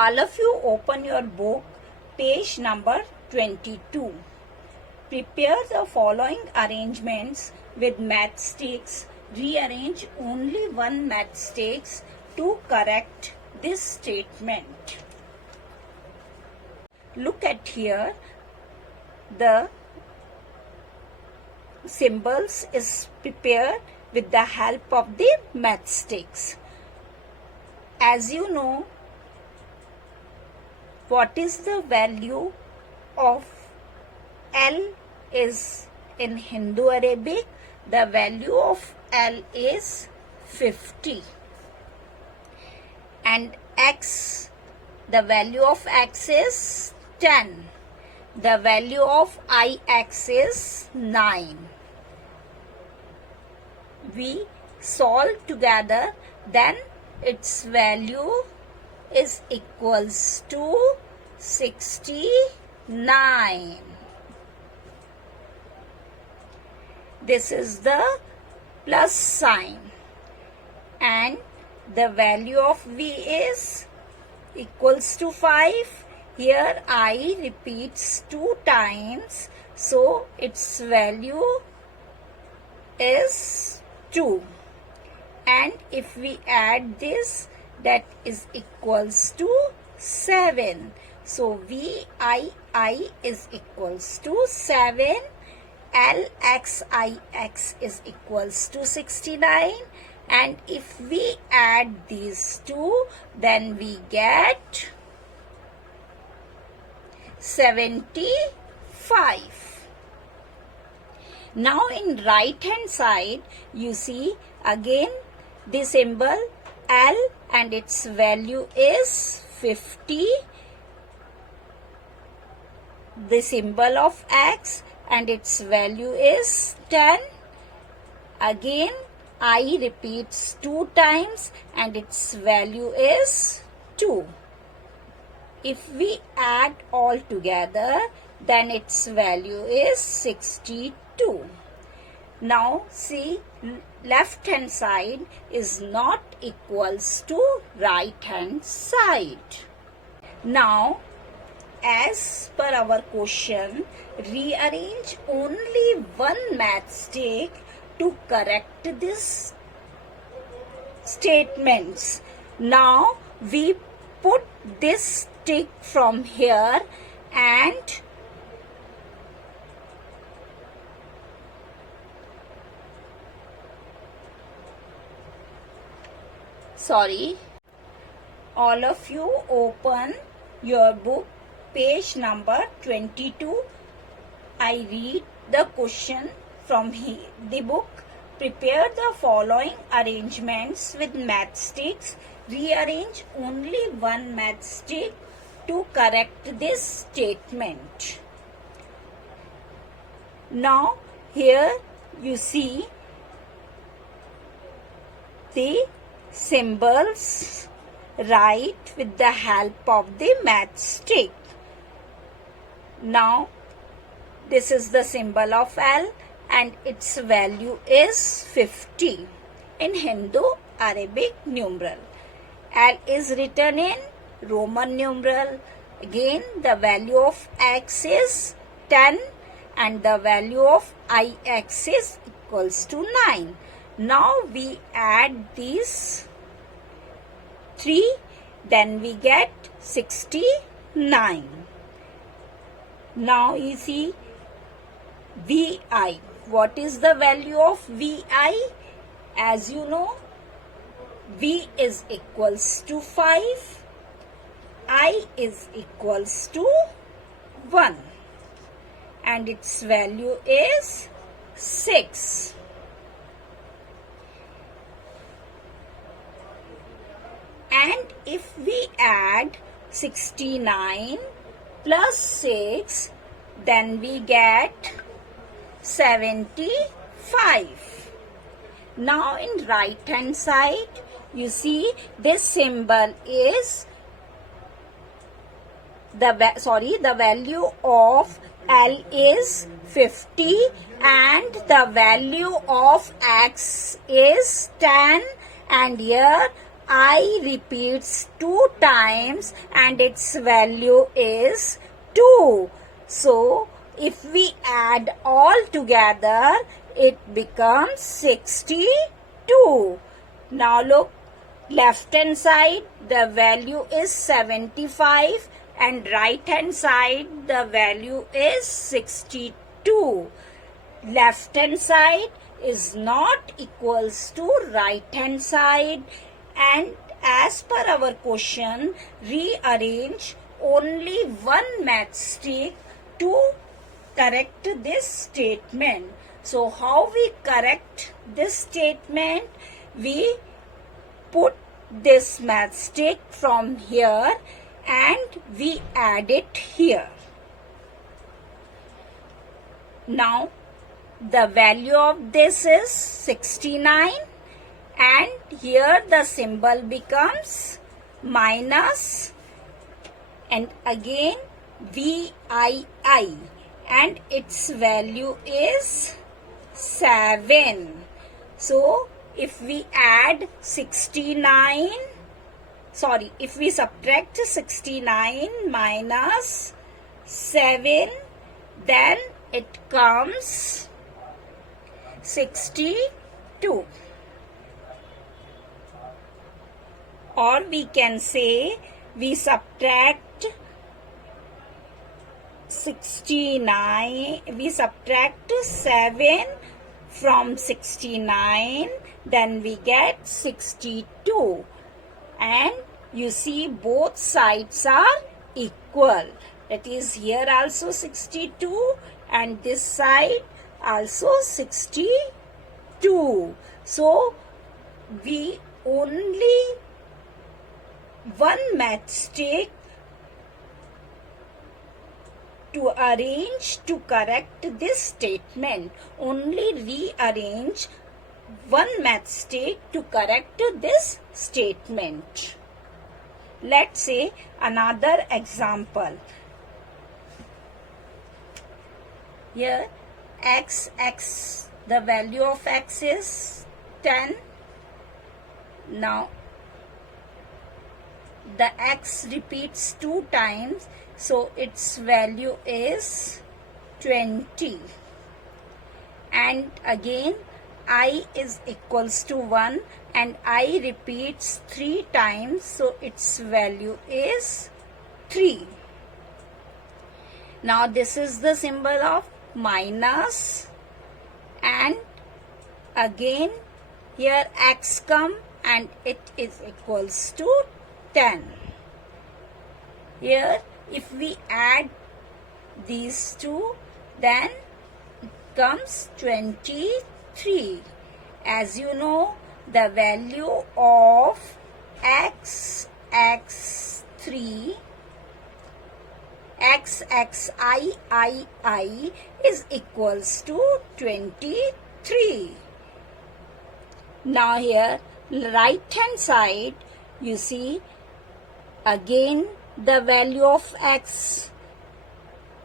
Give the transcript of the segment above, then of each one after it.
All of you open your book, page number 22. Prepare the following arrangements with matchsticks. Rearrange only one matchsticks to correct this statement. Look at here. The symbols is prepared with the help of the matchsticks. As you know, what is the value of L is in Hindu Arabic? The value of L is 50. And X, the value of X is 10. The value of IX is 9. We solve together, then its value is equals to 69. This is the plus sign, and the value of V is equals to 5. Here I repeats 2 times, so its value is 2. And if we add this, that is equals to 7. So VII is equals to 7. LXIX is equals to 69. And if we add these two, then we get 75. Now in right hand side, you see again the symbol L and its value is 50. The symbol of X and its value is 10. Again I repeats 2 times and its value is 2. If we add all together, then its value is 62. Now see, left hand side is not equals to right hand side. Now as per our question, rearrange only one matchstick to correct this statements. Now we put this stick from here and all of you open your book, page number 22. I read the question from the book. Prepare the following arrangements with matchsticks. Rearrange only one matchstick to correct this statement. Now here you see the symbols. Write with the help of the matchstick. Now this is the symbol of L and its value is 50 in Hindu Arabic numeral. L is written in Roman numeral. Again the value of X is 10 and the value of IX is equals to 9. Now we add these 3, then we get 69. Now you see VI. What is the value of VI? As you know, V is equals to 5, I is equals to 1 and its value is 6. And if we add 69 plus 6, then we get 75. Now in right hand side, you see this symbol is the value of L is 50 and the value of X is 10, and here I repeats 2 times and its value is 2. So, if we add all together, it becomes 62. Now look, left hand side the value is 75 and right hand side the value is 62. Left hand side is not equals to right hand side, and as per our question, rearrange only one matchstick to correct this statement. So how we correct this statement? We put this matchstick from here and we add it here. Now the value of this is 69 and here the symbol becomes minus and again VII and its value is 7. So if we subtract 69 minus 7, then it comes 62. Or we can say we subtract 7 from 69, then we get 62. And you see both sides are equal. That is, here also 62 and this side also 62. So we only one matchstick to arrange to correct this statement. Only rearrange one matchstick to correct this statement. Let's say another example. Here x, the value of x is 10. Now the x repeats 2 times, so its value is 20. And again I is equals to 1 and I repeats 3 times, so its value is 3. Now this is the symbol of minus, and again here x come and it is equals to 10. Here if we add these two, then it comes 23. As you know, the value of xi is equals to 23. Now here right hand side, you see again the value of x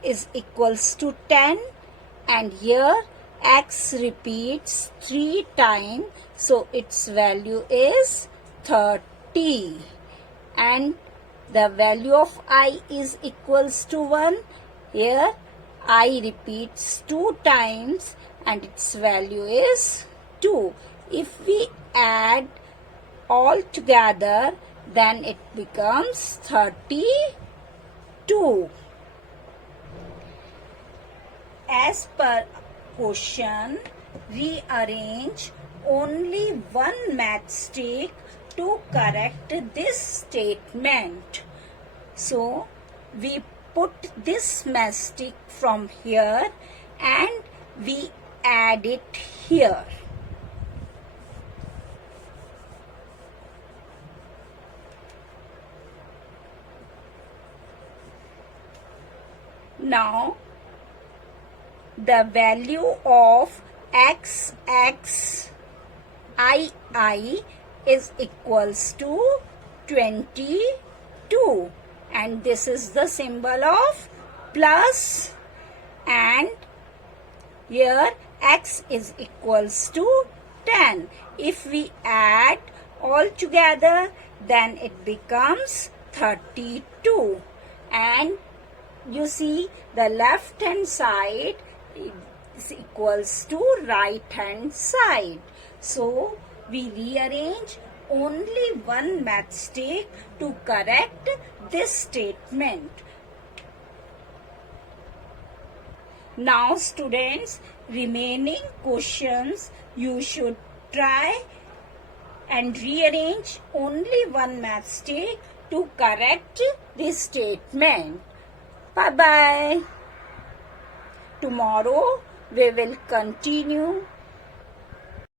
is equals to 10 and here x repeats 3 times, so its value is 30. And the value of I is equals to 1. Here I repeats 2 times and its value is 2. If we add all together, then it becomes 32. As per question, rearrange only one matchstick to correct this statement. So we put this matchstick from here and we add it here. Now the value of xi is equals to 22 and this is the symbol of plus, and here x is equals to 10. If we add all together, then it becomes 32. And you see the left hand side is equals to right hand side. So we rearrange only one matchstick to correct this statement. Now students, remaining questions you should try and rearrange only one matchstick to correct this statement. Bye bye. Tomorrow we will continue